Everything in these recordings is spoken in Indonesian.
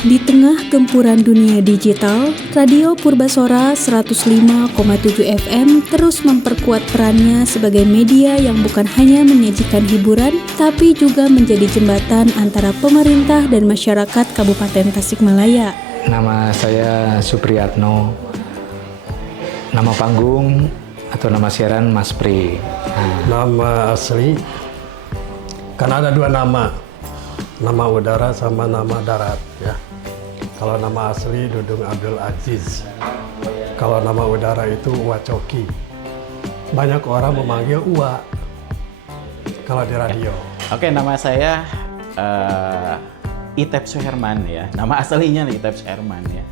Di tengah gempuran dunia digital, Radio Purbasora 105,7 FM terus memperkuat perannya sebagai media yang bukan hanya menyajikan hiburan, tapi juga menjadi jembatan antara pemerintah dan masyarakat Kabupaten Tasikmalaya. Nama saya Supriyatno, nama panggung atau nama siaran Mas Pri. Nama asli, kan ada dua nama udara sama nama darat ya. Kalau nama asli Dudung Abdul Aziz, kalau nama udara itu Uwa Coki. Banyak orang memanggil Uwa kalau di radio. Oke, nama saya Itep Suherman ya. Nama aslinya nih Itep Suherman ya.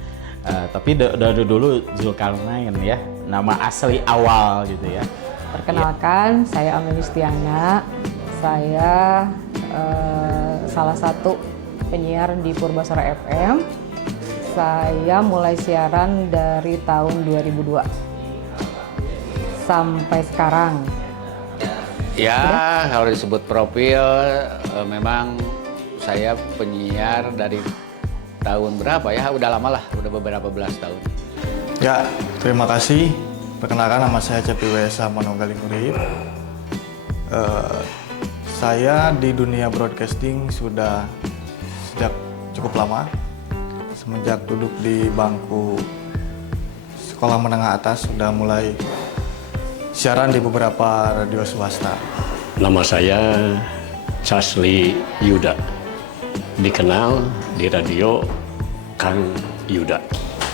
Tapi dari dulu Zulkarnain ya. Nama asli awal gitu ya. Perkenalkan, saya Amelie Stiana. Saya salah satu penyiar di Purbasora FM. Saya mulai siaran dari tahun 2002 sampai sekarang. Ya, kalau disebut profil, memang saya penyiar dari tahun berapa ya? Udah lama lah, udah beberapa belas tahun. Ya, terima kasih. Perkenalkan, nama saya Cepi Wesa Mononggaling Urip. Saya di dunia broadcasting sudah sejak cukup lama. Semenjak duduk di bangku sekolah menengah atas, sudah mulai siaran di beberapa radio swasta. Nama saya Sasli Yuda, dikenal di radio Kang Yuda.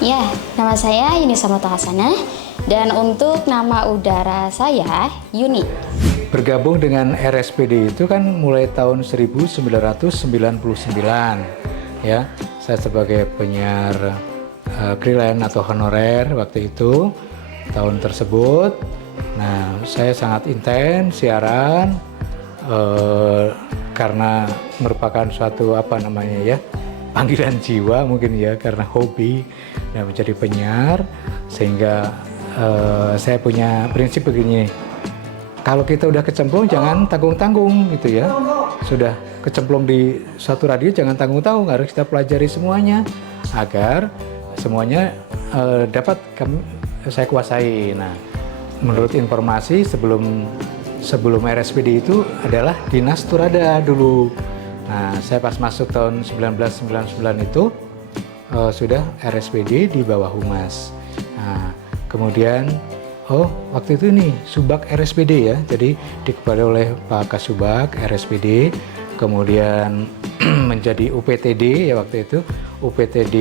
Ya, nama saya Yuni Samoto Hasanah, dan untuk nama udara saya Yuni. Bergabung dengan RSPD itu kan mulai tahun 1999 ya. Saya sebagai penyiar freelance atau honorer waktu itu tahun tersebut. Nah, saya sangat intens siaran karena merupakan suatu panggilan jiwa mungkin ya, karena hobi dan menjadi penyiar, sehingga saya punya prinsip begini. Kalau kita udah kecemplung jangan tanggung-tanggung gitu ya. Sudah kecemplung di suatu radio jangan tanggung-tanggung, harus kita pelajari semuanya agar semuanya dapat saya kuasai. Nah, menurut informasi sebelum RSPD itu adalah Dinas Turada dulu. Nah, saya pas masuk tahun 1999 itu sudah RSPD di bawah Humas. Nah, kemudian waktu itu nih Subak RSPD ya, jadi dikepalai oleh Pak Kasubag RSPD, kemudian menjadi UPTD ya waktu itu, UPTD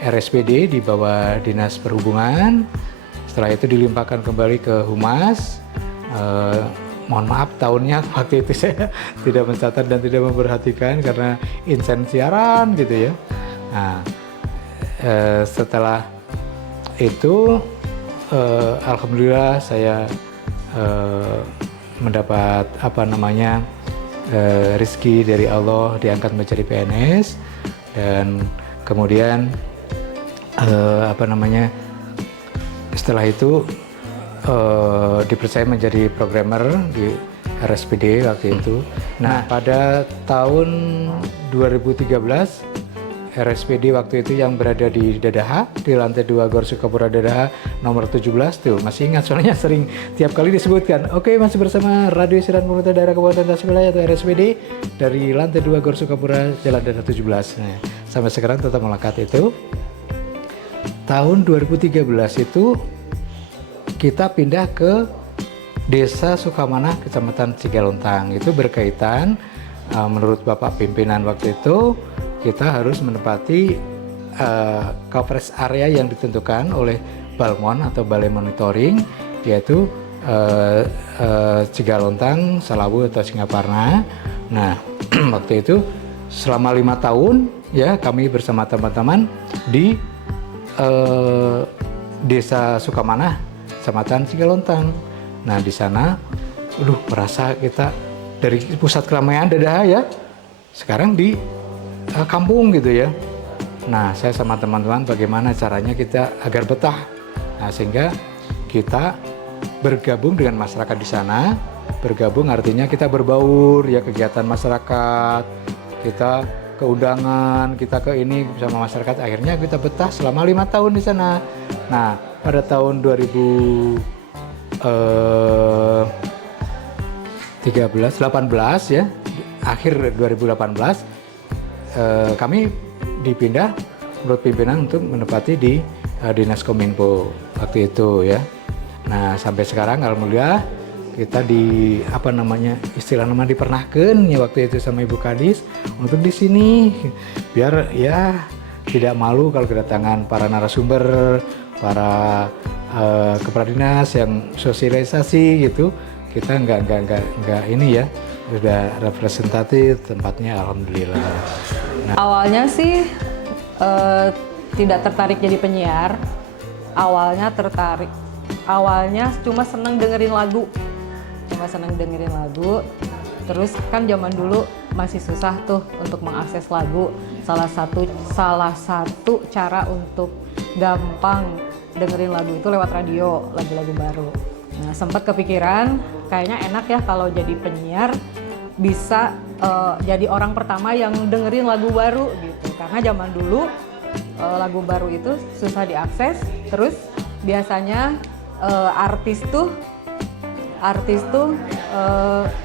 RSPD di bawah Dinas Perhubungan. Setelah itu dilimpahkan kembali ke Humas. Mohon maaf tahunnya waktu itu saya tidak mencatat dan tidak memperhatikan karena insen siaran gitu ya. Nah, setelah itu alhamdulillah saya mendapat rezeki dari Allah, diangkat menjadi PNS, dan kemudian setelah itu dipercaya menjadi programmer di RSPD waktu itu. Nah, pada tahun 2013 RSPD waktu itu yang berada di Dadaha, di lantai 2 Gor Sukapura Dadaha nomor 17 tuh, masih ingat soalnya sering tiap kali disebutkan. Oke, masih bersama Radio Siaran Pemerintah Daerah Kabupaten Tasikmalaya atau RSPD dari lantai 2 Gor Sukapura Jalan Dadaha 17. Nah, sampai sekarang tetap melekat itu. Tahun 2013 itu kita pindah ke Desa Sukamanah, Kecamatan Cigalontang. Itu berkaitan menurut Bapak pimpinan waktu itu, kita harus menempati coverage area yang ditentukan oleh Balmon atau Balai Monitoring, yaitu Cigalontang, Salawu atau Singaparna. Nah, waktu itu selama 5 tahun ya kami bersama teman-teman di Desa Sukamanah, Kecamatan Cigalontang. Nah, di sana merasa kita dari pusat keramaian Dadaha ya, sekarang di kampung gitu ya. Nah, saya sama teman-teman bagaimana caranya kita agar betah. Nah, sehingga kita bergabung dengan masyarakat di sana. Bergabung artinya kita berbaur ya, kegiatan masyarakat. Kita ke undangan, kita ke ini sama masyarakat, akhirnya kita betah selama 5 tahun di sana. Nah, pada tahun 2018 ya, akhir 2018 kami dipindah menurut pimpinan untuk menempati di Dinas Kominfo waktu itu ya. Nah, sampai sekarang alhamdulillah kita istilah nama dipernahkeun ya waktu itu sama Ibu Kadis untuk di sini biar ya tidak malu kalau kedatangan para narasumber, para kepala dinas yang sosialisasi gitu. Kita nggak ini ya, sudah representatif tempatnya alhamdulillah. Nah, Awalnya sih tidak tertarik jadi penyiar. Awalnya cuma seneng dengerin lagu. Terus kan zaman dulu masih susah tuh untuk mengakses lagu. Salah satu cara untuk gampang dengerin lagu itu lewat radio, lagu-lagu baru. Nah, sempat kepikiran kayaknya enak ya kalau jadi penyiar bisa jadi orang pertama yang dengerin lagu baru gitu. Karena zaman dulu lagu baru itu susah diakses. Terus biasanya artis tuh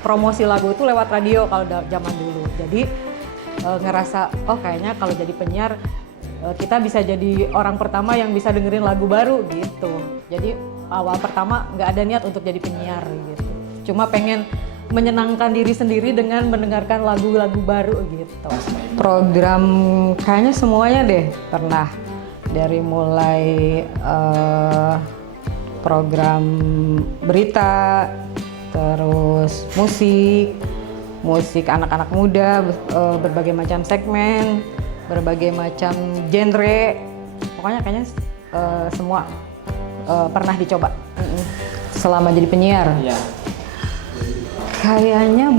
promosi lagu itu lewat radio kalau zaman dulu. Jadi ngerasa kayaknya kalau jadi penyiar kita bisa jadi orang pertama yang bisa dengerin lagu baru gitu. Jadi awal pertama nggak ada niat untuk jadi penyiar gitu. Cuma pengen menyenangkan diri sendiri dengan mendengarkan lagu-lagu baru gitu. Program kayaknya semuanya deh pernah. Dari mulai program berita, terus musik anak-anak muda, berbagai macam segmen, berbagai macam genre, pokoknya kayaknya semua pernah dicoba selama jadi penyiar. Iya. Kayaknya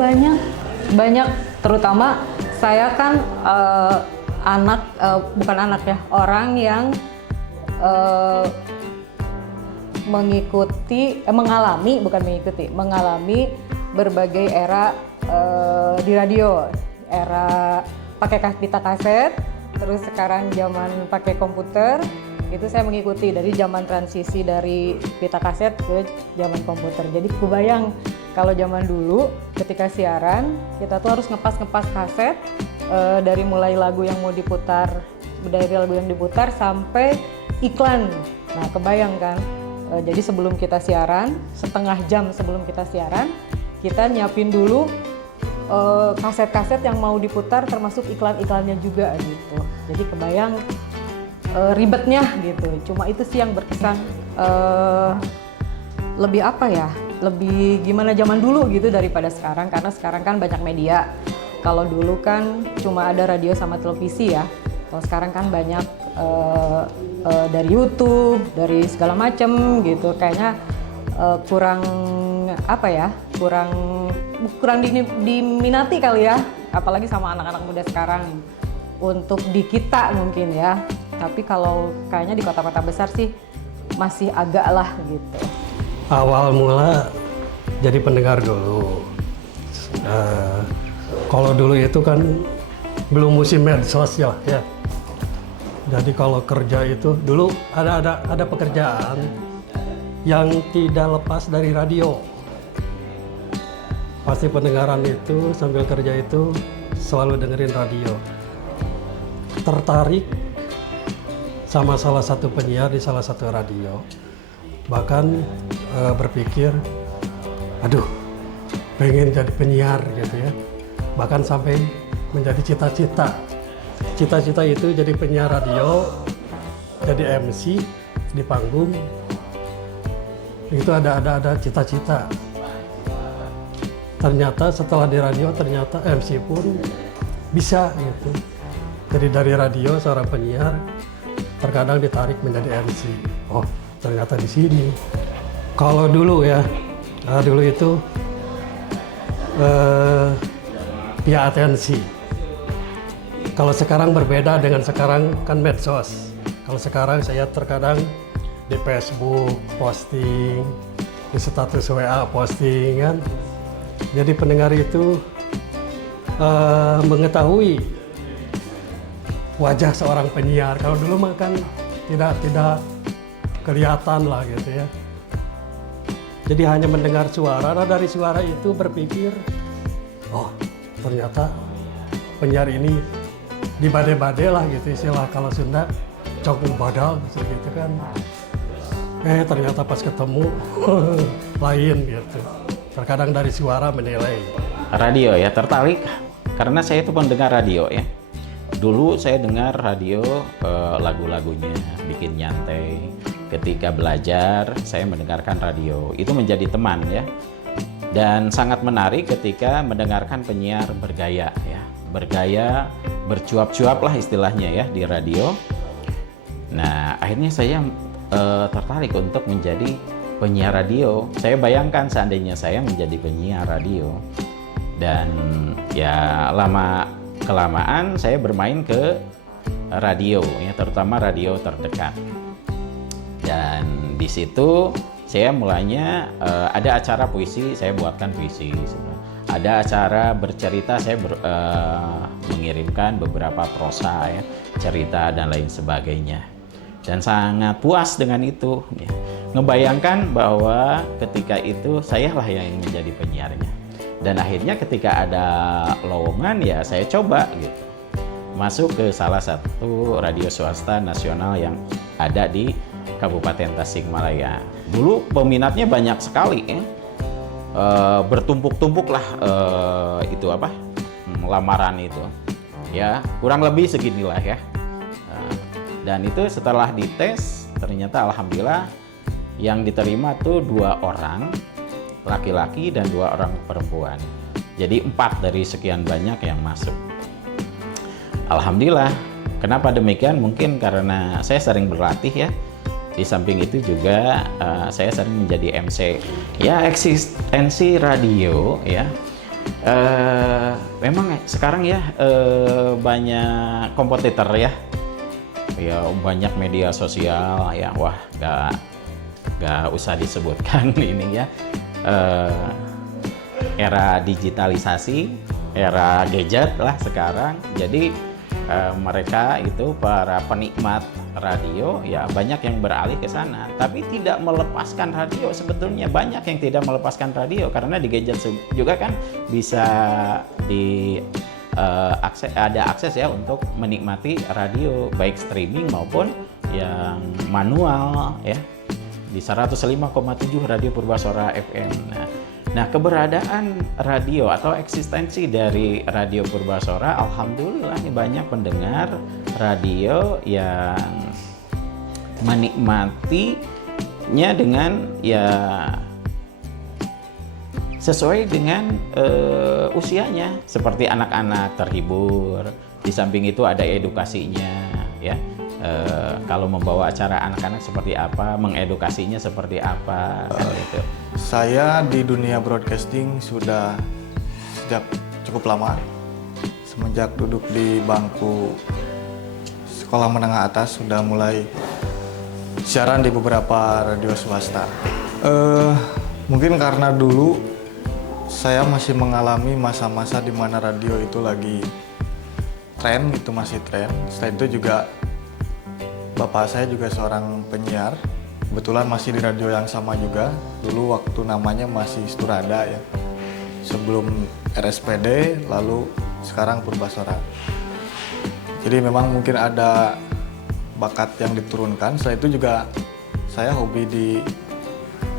banyak, terutama saya kan orang yang mengalami berbagai era di radio, era pakai pita kaset, terus sekarang zaman pakai komputer. Itu saya mengikuti dari zaman transisi dari pita kaset ke zaman komputer. Jadi kebayang kalau zaman dulu ketika siaran kita tuh harus ngepas kaset dari mulai lagu yang mau diputar, sampai iklan. Nah, kebayang kan? Jadi sebelum kita siaran, setengah jam sebelum kita siaran, kita nyiapin dulu kaset-kaset yang mau diputar termasuk iklan-iklannya juga gitu. Jadi kebayang ribetnya gitu. Cuma itu sih yang berkesan lebih gimana zaman dulu gitu daripada sekarang, karena sekarang kan banyak media. Kalau dulu kan cuma ada radio sama televisi ya. Kalau sekarang kan banyak dari YouTube, dari segala macem gitu. Kayaknya kurang diminati kali ya, apalagi sama anak-anak muda sekarang. Untuk di kita mungkin ya, tapi kalau kayaknya di kota-kota besar sih masih agak lah gitu. Awal mula jadi pendengar dulu. Kalau dulu itu kan belum musim medsos ya. Jadi kalau kerja itu dulu ada pekerjaan yang tidak lepas dari radio. Pasti pendengaran itu sambil kerja itu selalu dengerin radio. Tertarik sama salah satu penyiar di salah satu radio. Bahkan berpikir, aduh, pengen jadi penyiar gitu ya. Bahkan sampai menjadi cita-cita. Cita-cita itu jadi penyiar radio, jadi MC di panggung. Itu ada cita-cita. Ternyata setelah di radio, ternyata MC pun bisa gitu. Jadi dari radio seorang penyiar terkadang ditarik menjadi MC. Oh, ternyata di sini. Kalau dulu ya, dulu itu via atensi. Kalau sekarang berbeda dengan sekarang kan medsos. Kalau sekarang saya terkadang di Facebook posting, di status WA posting kan. Jadi pendengar itu mengetahui wajah seorang penyiar. Kalau dulu mah kan tidak kelihatan lah gitu ya. Jadi hanya mendengar suara, nah dari suara itu berpikir, oh ternyata penyiar ini dibade-bade lah gitu istilah kalau Sunda, cok badal gitu kan. Ternyata pas ketemu lain gitu. Terkadang dari suara menilai. Radio ya, tertarik karena saya itu pendengar radio ya. Dulu saya dengar radio lagu-lagunya, bikin nyantai. Ketika belajar, saya mendengarkan radio. Itu menjadi teman ya. Dan sangat menarik ketika mendengarkan penyiar bergaya ya. Bergaya, bercuap-cuap lah istilahnya ya di radio. Nah, akhirnya saya tertarik untuk menjadi penyiar radio. Saya bayangkan seandainya saya menjadi penyiar radio. Dan ya lama-kelamaan saya bermain ke radio ya, terutama radio terdekat. Dan di situ saya mulainya ada acara puisi, saya buatkan puisi. Ada acara bercerita, saya mengirimkan beberapa prosa ya, cerita dan lain sebagainya. Dan sangat puas dengan itu ya. Ngebayangkan bahwa ketika itu sayalah yang menjadi penyiarnya. Dan akhirnya ketika ada lowongan ya saya coba gitu. Masuk ke salah satu radio swasta nasional yang ada di Kabupaten Tasikmalaya. Dulu peminatnya banyak sekali ya. Bertumpuk-tumpuk lah itu apa? Lamaran itu. Ya, kurang lebih seginilah ya. Dan itu setelah dites ternyata alhamdulillah yang diterima tuh 2 orang laki-laki dan 2 orang perempuan. Jadi 4 dari sekian banyak yang masuk. Alhamdulillah. Kenapa demikian? Mungkin karena saya sering berlatih ya. Di samping itu juga saya sering menjadi MC. Ya, eksistensi radio ya. Memang sekarang ya banyak kompetitor ya. Ya banyak media sosial ya, wah gak usah disebutkan ini ya. Era digitalisasi, era gadget lah sekarang. Jadi mereka itu para penikmat radio ya banyak yang beralih ke sana, tapi tidak melepaskan radio. Sebetulnya banyak yang tidak melepaskan radio karena di gadget juga kan bisa ada akses ya untuk menikmati radio baik streaming maupun yang manual ya di 105,7 Radio Purbasora FM. Nah, keberadaan radio atau eksistensi dari Radio Purbasora, alhamdulillah ini banyak pendengar radio yang menikmatinya dengan ya sesuai dengan usianya, seperti anak-anak terhibur. Di samping itu ada edukasinya ya. Kalau membawa acara anak-anak seperti apa, mengedukasinya seperti apa gitu. Saya di dunia broadcasting sudah sejak cukup lama. Semenjak duduk di bangku sekolah menengah atas sudah mulai siaran di beberapa radio swasta. Mungkin karena dulu saya masih mengalami masa-masa di mana radio itu lagi tren, itu masih tren. Setelah itu juga bapak saya juga seorang penyiar, kebetulan masih di radio yang sama juga. Dulu waktu namanya masih Sturada ya, sebelum RSPD, lalu sekarang Purbasora. Jadi memang mungkin ada bakat yang diturunkan. Setelah itu juga saya hobi di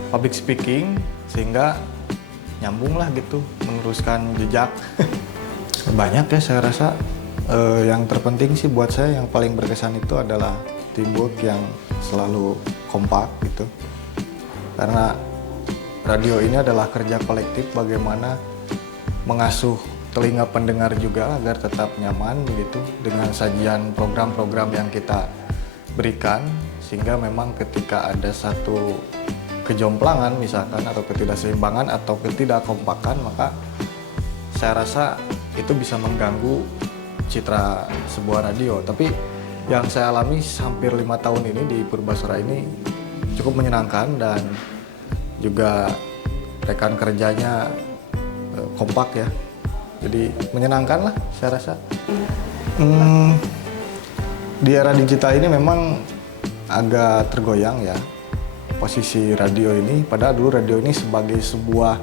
public speaking, sehingga nyambung lah gitu, meneruskan jejak. Banyak ya saya rasa. Yang terpenting sih buat saya yang paling berkesan itu adalah teamwork yang selalu kompak gitu. Karena radio ini adalah kerja kolektif, bagaimana mengasuh telinga pendengar juga agar tetap nyaman gitu dengan sajian program-program yang kita berikan, sehingga memang ketika ada satu kejomplangan misalkan atau ketidakseimbangan atau ketidakkompakan, maka saya rasa itu bisa mengganggu citra sebuah radio. Tapi yang saya alami hampir 5 tahun ini di Purbasora ini cukup menyenangkan, dan juga rekan kerjanya kompak ya, jadi menyenangkan lah saya rasa. di era digital ini memang agak tergoyang ya posisi radio ini. Padahal dulu radio ini sebagai sebuah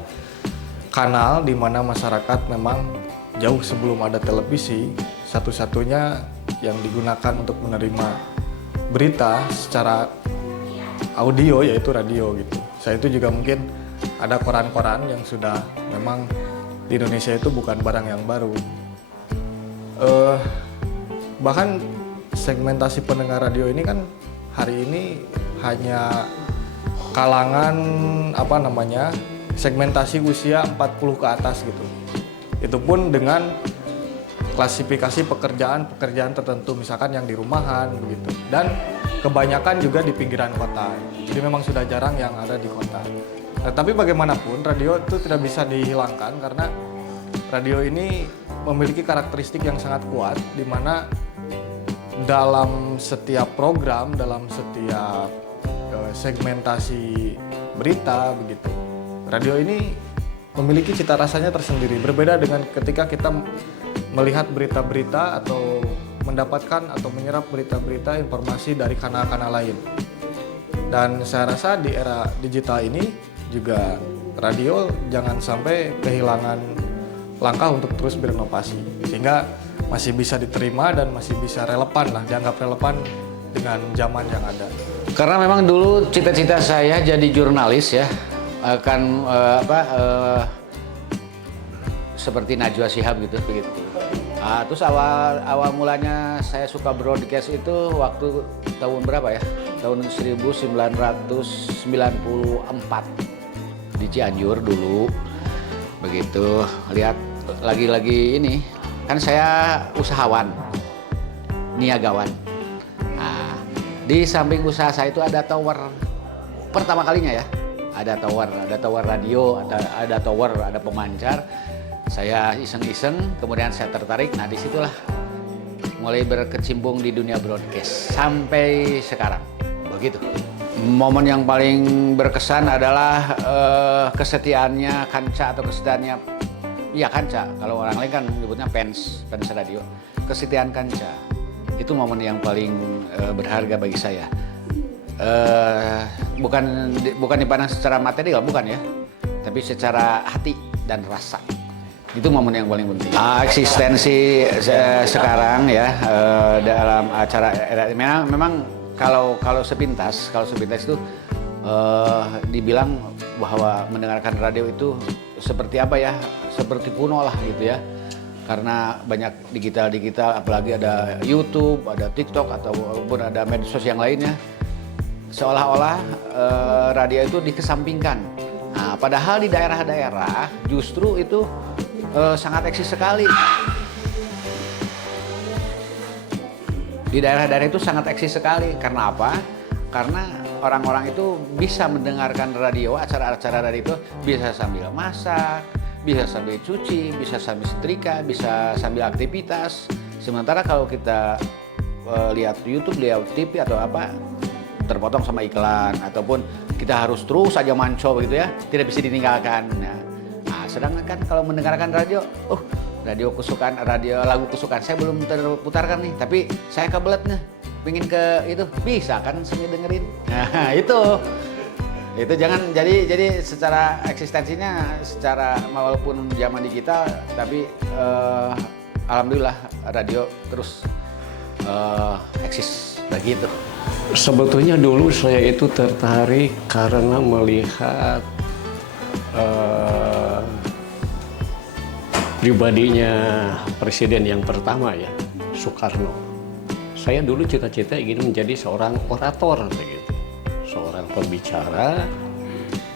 kanal di mana masyarakat memang jauh sebelum ada televisi, satu-satunya yang digunakan untuk menerima berita secara audio yaitu radio gitu. Saya itu juga mungkin ada koran-koran yang sudah memang di Indonesia itu bukan barang yang baru. Bahkan segmentasi pendengar radio ini kan hari ini hanya kalangan segmentasi usia 40 ke atas gitu. Itu pun dengan klasifikasi pekerjaan tertentu, misalkan yang di rumahan begitu. Dan kebanyakan juga di pinggiran kota. Jadi memang sudah jarang yang ada di kota. Nah, tapi bagaimanapun radio itu tidak bisa dihilangkan karena radio ini memiliki karakteristik yang sangat kuat di mana dalam setiap program, dalam setiap segmentasi berita begitu. Radio ini memiliki cita rasanya tersendiri, berbeda dengan ketika kita melihat berita-berita atau mendapatkan atau menyerap berita-berita informasi dari kanal-kanal lain. Dan saya rasa di era digital ini juga radio jangan sampai kehilangan langkah untuk terus berinovasi, sehingga masih bisa diterima dan masih bisa relevan lah, dianggap relevan dengan zaman yang ada. Karena memang dulu cita-cita saya jadi jurnalis ya, akan seperti Najwa Shihab gitu begitu. Terus awal mulanya saya suka broadcast itu waktu tahun berapa ya? Tahun 1994 di Cianjur dulu. Begitu lihat lagi-lagi ini kan saya usahawan, niagawan. Nah, di samping usaha saya itu ada tower pertama kalinya ya. Ada tower radio, ada tower, ada pemancar. Saya iseng-iseng, kemudian saya tertarik. Nah, disitulah mulai berkecimpung di dunia broadcast sampai sekarang. Begitu. Momen yang paling berkesan adalah kesetiaannya Kanca atau kesetiaannya, ya Kanca. Kalau orang lain kan menyebutnya fans radio. Kesetiaan Kanca itu momen yang paling berharga bagi saya. Bukan dipandang secara material, bukan ya, tapi secara hati dan rasa. Itu momen yang paling penting. Eksistensi sekarang ya dalam acara memang kalau sepintas itu dibilang bahwa mendengarkan radio itu seperti apa ya, seperti kuno lah gitu ya. Karena banyak digital, apalagi ada YouTube, ada TikTok ataupun ada medsos yang lainnya. Seolah-olah radio itu dikesampingkan. Nah, padahal di daerah-daerah justru itu sangat eksis sekali. Di daerah-daerah itu sangat eksis sekali. Karena apa? Karena orang-orang itu bisa mendengarkan radio, acara-acara radio itu bisa sambil masak, bisa sambil cuci, bisa sambil setrika, bisa sambil aktivitas. Sementara kalau kita lihat YouTube, lihat TV atau apa, terpotong sama iklan, ataupun kita harus terus saja manco begitu ya, tidak bisa ditinggalkan. Nah, sedangkan kan kalau mendengarkan radio, lagu kesukaan saya belum terputarkan nih, tapi saya kebelet nih, pengen ke itu, bisa kan sambil dengerin. Nah, itu jangan jadi secara eksistensinya, secara walaupun zaman digital, tapi alhamdulillah radio terus eksis begitu. Sebetulnya dulu saya itu tertarik karena melihat pribadinya presiden yang pertama ya, Soekarno. Saya dulu cita-cita ingin menjadi seorang orator begitu, seorang pembicara,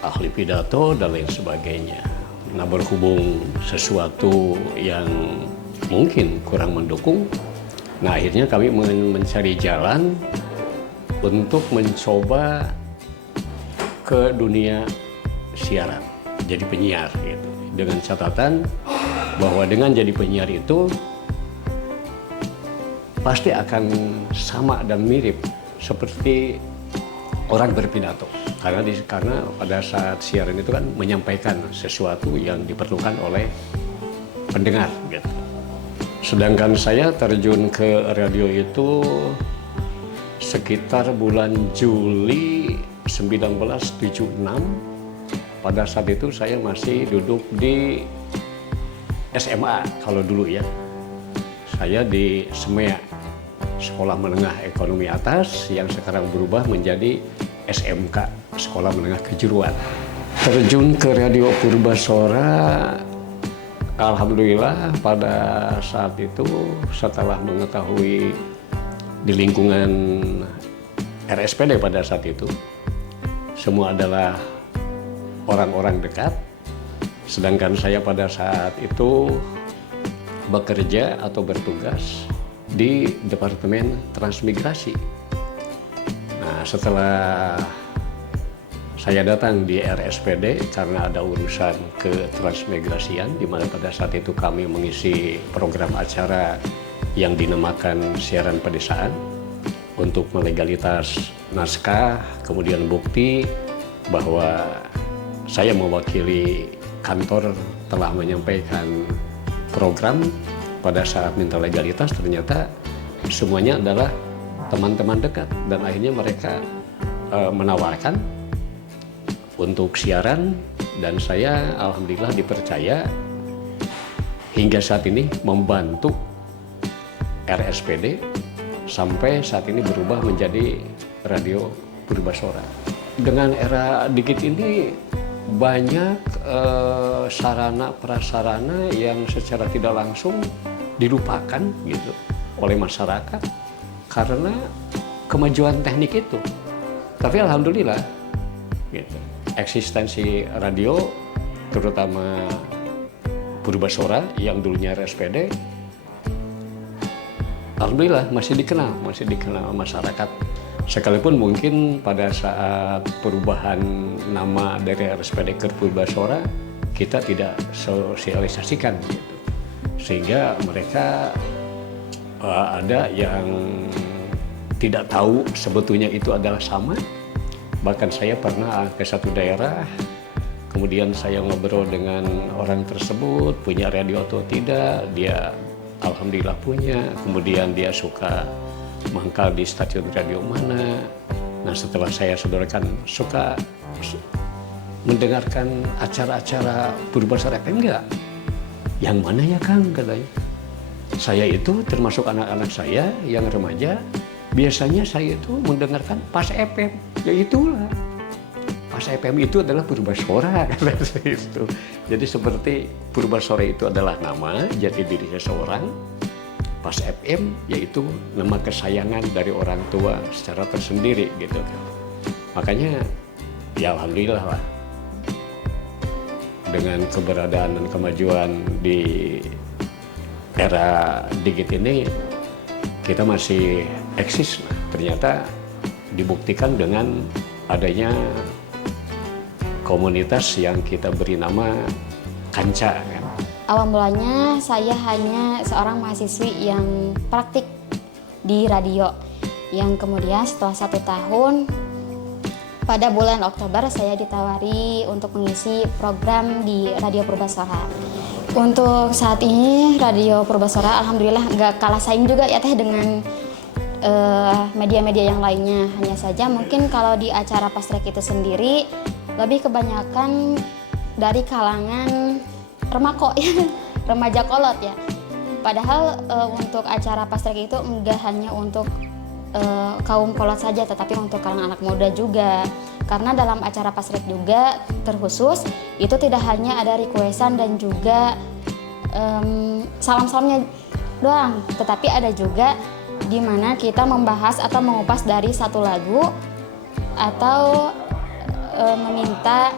ahli pidato dan lain sebagainya. Nah, berhubung sesuatu yang mungkin kurang mendukung, nah akhirnya kami mencari jalan untuk mencoba ke dunia siaran, jadi penyiar gitu. Dengan catatan bahwa dengan jadi penyiar itu pasti akan sama dan mirip seperti orang berpidato. Karena pada saat siaran itu kan menyampaikan sesuatu yang diperlukan oleh pendengar gitu. Sedangkan saya terjun ke radio itu sekitar bulan Juli 1976. Pada saat itu saya masih duduk di SMA kalau dulu ya. Saya di SMEA, Sekolah Menengah Ekonomi Atas, yang sekarang berubah menjadi SMK, Sekolah Menengah Kejuruan. Terjun ke Radio Purbasora, alhamdulillah pada saat itu setelah mengetahui di lingkungan RSPD pada saat itu semua adalah orang-orang dekat, sedangkan saya pada saat itu bekerja atau bertugas di Departemen Transmigrasi. Nah, setelah saya datang di RSPD karena ada urusan ke transmigrasian, di mana pada saat itu kami mengisi program acara yang dinamakan siaran pedesaan untuk melegalitas naskah, kemudian bukti bahwa saya mewakili kantor telah menyampaikan program. Pada saat minta legalitas ternyata semuanya adalah teman-teman dekat, dan akhirnya mereka menawarkan untuk siaran, dan saya alhamdulillah dipercaya hingga saat ini membantu RSPD sampai saat ini berubah menjadi Radio Purbasora. Dengan era digit ini banyak sarana prasarana yang secara tidak langsung dilupakan gitu oleh masyarakat karena kemajuan teknik itu. Tapi alhamdulillah gitu, eksistensi radio terutama Purbasora yang dulunya RSPD alhamdulillah masih dikenal masyarakat. Sekalipun mungkin pada saat perubahan nama dari RSPD ke Purbasora kita tidak sosialisasikan gitu. Sehingga mereka ada yang tidak tahu sebetulnya itu adalah sama. Bahkan saya pernah ke satu daerah, kemudian saya ngobrol dengan orang tersebut punya radio atau tidak, dia alhamdulillah punya, kemudian dia suka mangkal di stasiun radio mana. Nah, setelah saya sodorkan suka mendengarkan acara-acara Purbasora FM enggak? Yang mana ya Kang, katanya. Saya itu termasuk anak-anak saya yang remaja, biasanya saya itu mendengarkan Pas FM. Ya itulah. Pas FM itu adalah Purbasora kata itu. Jadi seperti Purbasora itu adalah nama jati diri seseorang. Pas FM yaitu nama kesayangan dari orang tua secara tersendiri gitu kan. Makanya ya alhamdulillah lah dengan keberadaan dan kemajuan di era digit ini kita masih eksis. Ternyata dibuktikan dengan adanya komunitas yang kita beri nama Kanca kan. Awal mulanya saya hanya seorang mahasiswi yang praktik di radio, yang kemudian setelah 1 tahun pada bulan Oktober saya ditawari untuk mengisi program di Radio Purbasora. Untuk saat ini Radio Purbasora alhamdulillah nggak kalah saing juga ya teh dengan media-media yang lainnya. Hanya saja mungkin kalau di acara Pas Trek itu sendiri lebih kebanyakan dari kalangan remako ya, remaja kolot ya. Padahal untuk acara Pas Trek itu enggak hanya untuk kaum kolot saja, tetapi untuk kalangan anak muda juga. Karena dalam acara Pas Trek juga terkhusus itu tidak hanya ada requestan dan juga salam-salamnya doang, tetapi ada juga di mana kita membahas atau mengupas dari satu lagu atau meminta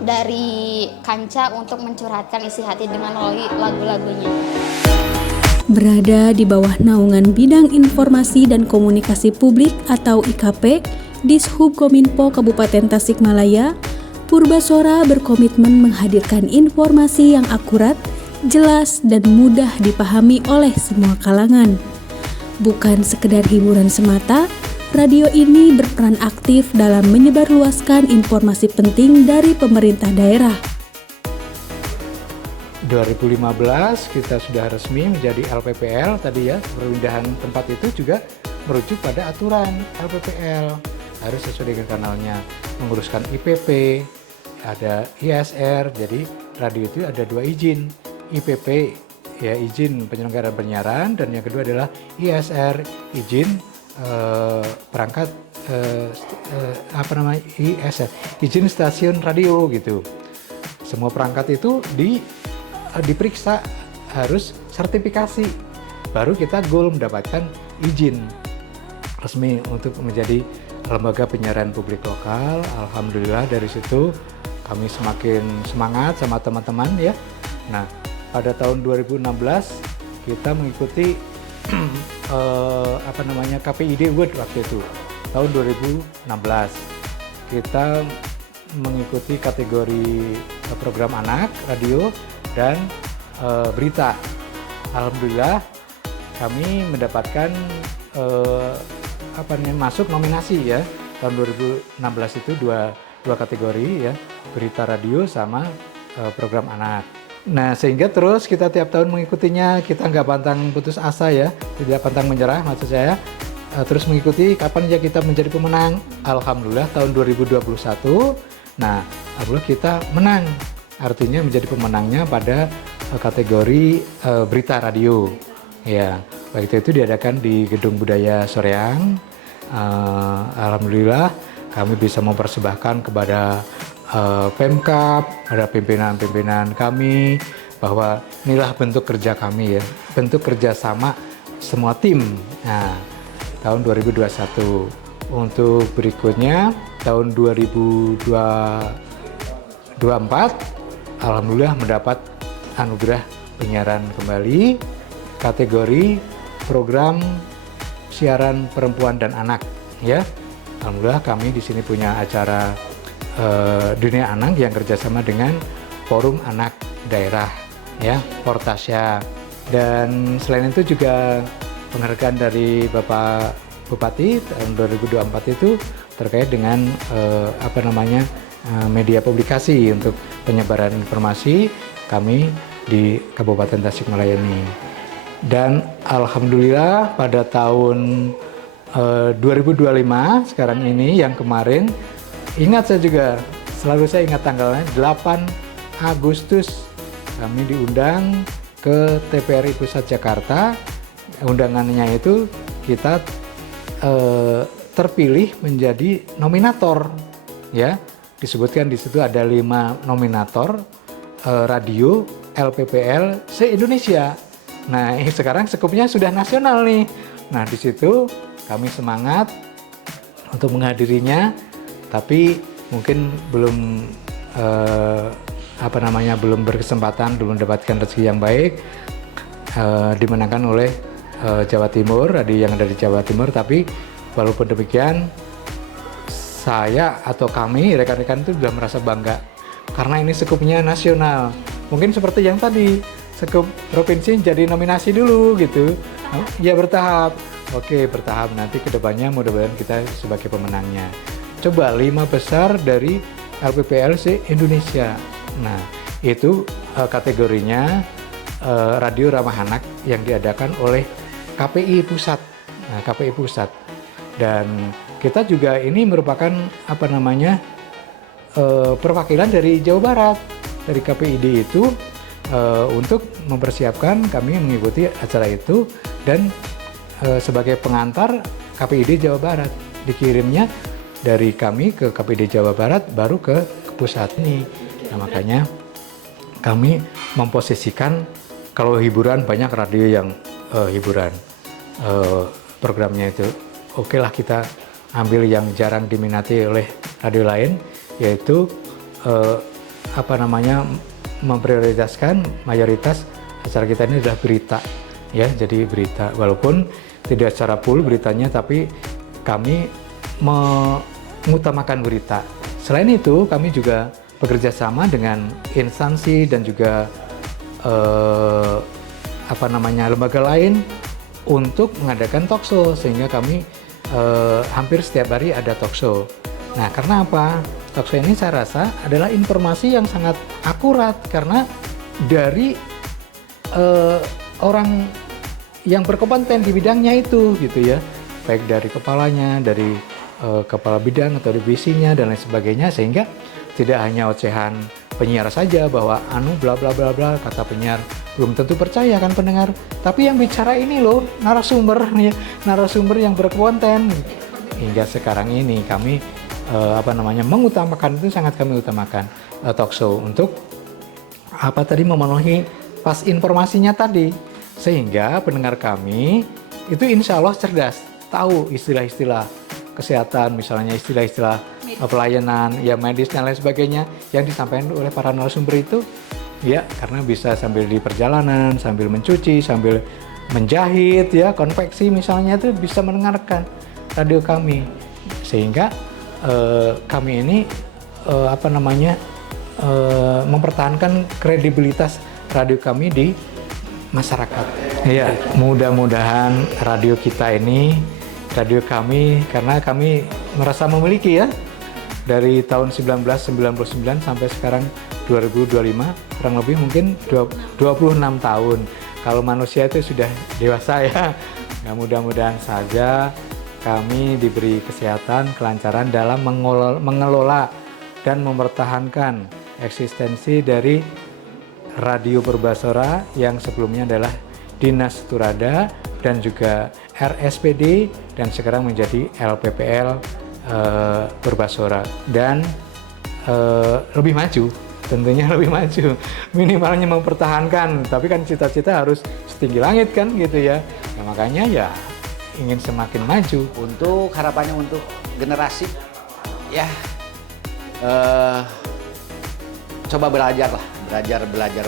dari Kanca untuk mencurhatkan isi hati dengan melalui lagu-lagunya. Berada di bawah naungan Bidang Informasi dan Komunikasi Publik atau IKP, Dishub Kominfo Kabupaten Tasikmalaya, Purbasora berkomitmen menghadirkan informasi yang akurat, jelas, dan mudah dipahami oleh semua kalangan. Bukan sekedar hiburan semata, radio ini berperan aktif dalam menyebarluaskan informasi penting dari pemerintah daerah. 2015 kita sudah resmi menjadi LPPL tadi ya, perpindahan tempat itu juga merujuk pada aturan LPPL, harus sesuai dengan kanalnya, menguruskan IPP, ada ISR. Jadi radio itu ada 2 izin, IPP ya izin penyelenggaraan penyiaran, dan yang kedua adalah ISR, izin perangkat ISR, izin stasiun radio gitu. Semua perangkat itu diperiksa, harus sertifikasi, baru kita goal mendapatkan izin resmi untuk menjadi lembaga penyiaran publik lokal. Alhamdulillah dari situ kami semakin semangat sama teman-teman ya. Nah, pada tahun 2016 kita mengikuti KPID Award waktu itu. Tahun 2016 kita mengikuti kategori program anak, radio, dan berita. Alhamdulillah kami mendapatkan masuk nominasi ya. Tahun 2016 itu dua kategori ya, berita radio sama program anak. Nah, sehingga terus kita tiap tahun mengikutinya, kita nggak pantang putus asa ya, tidak pantang menyerah maksud saya, terus mengikuti kapan ya kita menjadi pemenang. Alhamdulillah tahun 2021, nah alhamdulillah kita menang, artinya menjadi pemenangnya pada kategori berita radio. Ya, waktu itu diadakan di Gedung Budaya Soreang. Alhamdulillah kami bisa mempersembahkan kepada Pemkab, pada pimpinan-pimpinan kami, bahwa inilah bentuk kerja kami ya, bentuk kerjasama semua tim. Nah, tahun 2021. Untuk berikutnya tahun 2024, alhamdulillah mendapat anugerah penyiaran kembali kategori program siaran perempuan dan anak ya. Alhamdulillah kami di sini punya acara Dunia Anak yang kerjasama dengan Forum Anak Daerah ya, Portasya. Dan selain itu juga penghargaan dari Bapak Bupati tahun 2024 itu terkait dengan media publikasi untuk penyebaran informasi kami di Kabupaten Tasikmalaya ini. Dan alhamdulillah pada tahun 2025 sekarang ini yang kemarin, ingat saya juga, selalu saya ingat tanggalnya, 8 Agustus kami diundang ke TPRI Pusat Jakarta. Undangannya itu kita terpilih menjadi nominator ya. Disebutkan di situ ada 5 nominator radio LPPL se-Indonesia. Nah, sekarang skupnya sudah nasional nih. Nah, di situ kami semangat untuk menghadirinya, tapi mungkin belum belum berkesempatan, belum mendapatkan rezeki yang baik. Dimenangkan oleh Jawa Timur, radio yang ada di Jawa Timur. Tapi walaupun demikian, saya atau kami rekan-rekan itu sudah merasa bangga karena ini skupnya nasional. Mungkin seperti yang tadi, skup provinsi jadi nominasi dulu gitu. Ya bertahap. Oke, bertahap, nanti kedepannya mudah-mudahan kita sebagai pemenangnya. Coba 5 besar dari LPPL se-Indonesia. Nah, itu kategorinya radio ramah anak yang diadakan oleh KPI Pusat. Nah, KPI Pusat. Dan kita juga ini merupakan perwakilan dari Jawa Barat, dari KPID itu, untuk mempersiapkan kami mengikuti acara itu, dan sebagai pengantar KPID Jawa Barat, dikirimnya dari kami ke KPID Jawa Barat baru ke pusat ini. Nah, makanya kami memposisikan, kalau hiburan banyak radio yang hiburan programnya itu, oke lah kita ambil yang jarang diminati oleh radio lain, yaitu memprioritaskan mayoritas acara kita ini adalah berita ya. Jadi berita, walaupun tidak secara full beritanya, tapi kami mengutamakan berita. Selain itu kami juga bekerja sama dengan instansi dan juga lembaga lain untuk mengadakan talkshow, sehingga kami hampir setiap hari ada talkshow. Nah, karena apa? Talkshow ini saya rasa adalah informasi yang sangat akurat karena dari orang yang berkompeten di bidangnya itu gitu ya. baik dari kepalanya, dari kepala bidang atau divisinya dan lain sebagainya, sehingga tidak hanya ocehan penyiar saja bahwa bla bla bla bla kata penyiar, belum tentu percaya kan pendengar, tapi yang bicara ini loh narasumber yang berkonten. Hingga sekarang ini kami mengutamakan, itu sangat kami utamakan talk show untuk memenuhi pas informasinya tadi, sehingga pendengar kami itu insya Allah cerdas, tahu istilah-istilah kesehatan, misalnya istilah-istilah pelayanan, ya medis dan lain sebagainya yang disampaikan oleh para narasumber itu, ya karena bisa sambil di perjalanan, sambil mencuci, sambil menjahit, ya konveksi misalnya, itu bisa mendengarkan radio kami, sehingga kami ini mempertahankan kredibilitas radio kami di masyarakat. Ya, mudah-mudahan radio kita ini, radio kami, karena kami merasa memiliki ya dari tahun 1999 sampai sekarang 2025, kurang lebih mungkin 26 tahun. Kalau manusia itu sudah dewasa ya. Nah, mudah-mudahan saja kami diberi kesehatan, kelancaran dalam mengelola dan mempertahankan eksistensi dari Radio Purbasora yang sebelumnya adalah Dinas Turada dan juga RSPD dan sekarang menjadi LPPL Purbasora, dan lebih maju, tentunya lebih maju, minimalnya mempertahankan, tapi kan cita-cita harus setinggi langit kan gitu ya. Nah, makanya ya ingin semakin maju. Untuk harapannya untuk generasi ya coba belajar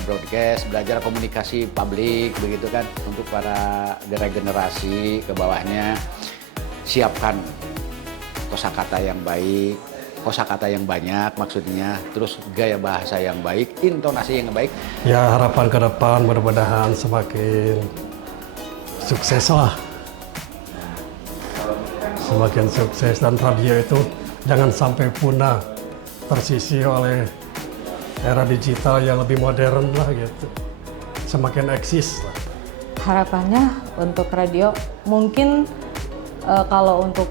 broadcast, belajar komunikasi publik begitu kan, untuk para generasi ke bawahnya. Siapkan kosakata yang baik, kosakata yang banyak maksudnya, terus gaya bahasa yang baik, intonasi yang baik. Ya, harapan ke depan mudah-mudahan semakin sukses lah. Semakin sukses, dan radio itu jangan sampai punah, tersisih oleh era digital yang lebih modern lah gitu. Semakin eksis lah. Harapannya untuk radio mungkin kalau untuk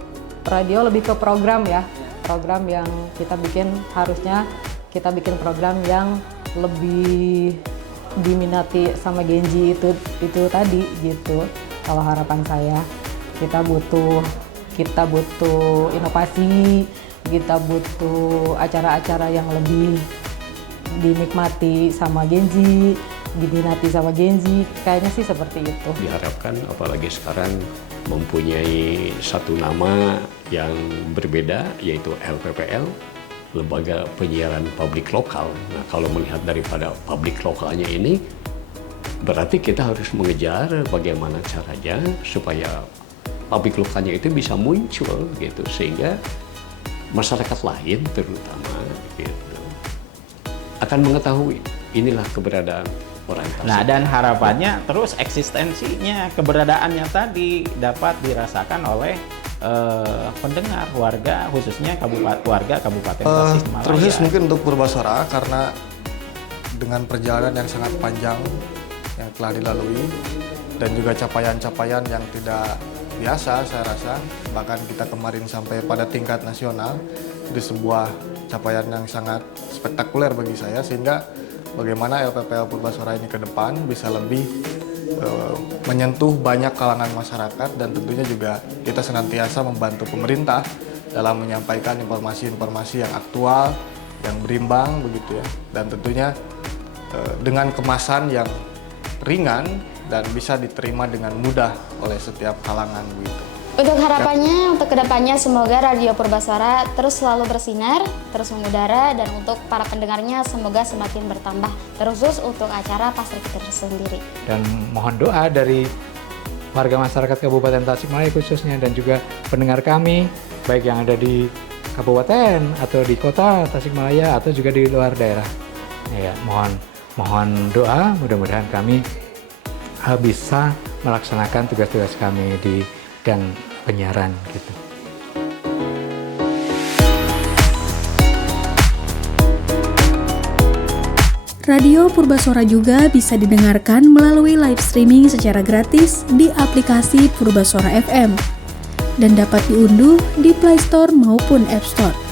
radio lebih ke program ya, program yang kita bikin, harusnya kita bikin program yang lebih diminati sama Gen Z itu tadi gitu. Kalau harapan saya, kita butuh inovasi, kita butuh acara-acara yang lebih dinikmati sama Gen Z, diminati sama Gen Z, kayaknya sih seperti itu. Diharapkan apalagi sekarang mempunyai satu nama yang berbeda, yaitu LPPL, Lembaga Penyiaran Publik Lokal. Nah, kalau melihat daripada publik lokalnya ini, berarti kita harus mengejar bagaimana caranya supaya publik lokalnya itu bisa muncul gitu, sehingga masyarakat lain terutama gitu akan mengetahui inilah keberadaan orang tersebut. Nah, dan harapannya terus eksistensinya, keberadaannya tadi dapat dirasakan oleh pendengar, warga, khususnya warga Kabupaten Tasikmalaya. Terkhusus mungkin untuk Purbasora, karena dengan perjalanan yang sangat panjang yang telah dilalui dan juga capaian-capaian yang tidak biasa saya rasa, bahkan kita kemarin sampai pada tingkat nasional, itu sebuah capaian yang sangat spektakuler bagi saya, sehingga bagaimana LPPL Purbasora ini ke depan bisa lebih menyentuh banyak kalangan masyarakat, dan tentunya juga kita senantiasa membantu pemerintah dalam menyampaikan informasi-informasi yang aktual, yang berimbang begitu ya, dan tentunya dengan kemasan yang ringan dan bisa diterima dengan mudah oleh setiap kalangan begitu. Untuk harapannya, untuk kedepannya semoga Radio Purbasora terus selalu bersinar, terus mengudara, dan untuk para pendengarnya semoga semakin bertambah, terkhusus untuk acara Pasar Kita sendiri. Dan mohon doa dari warga masyarakat Kabupaten Tasikmalaya khususnya, dan juga pendengar kami, baik yang ada di kabupaten atau di kota Tasikmalaya atau juga di luar daerah. Ya, mohon doa, mudah-mudahan kami bisa melaksanakan tugas-tugas kami di bidang penyiaran gitu. Radio Purbasora juga bisa didengarkan melalui live streaming secara gratis di aplikasi Purbasora FM. dan dapat diunduh di Play Store maupun App Store.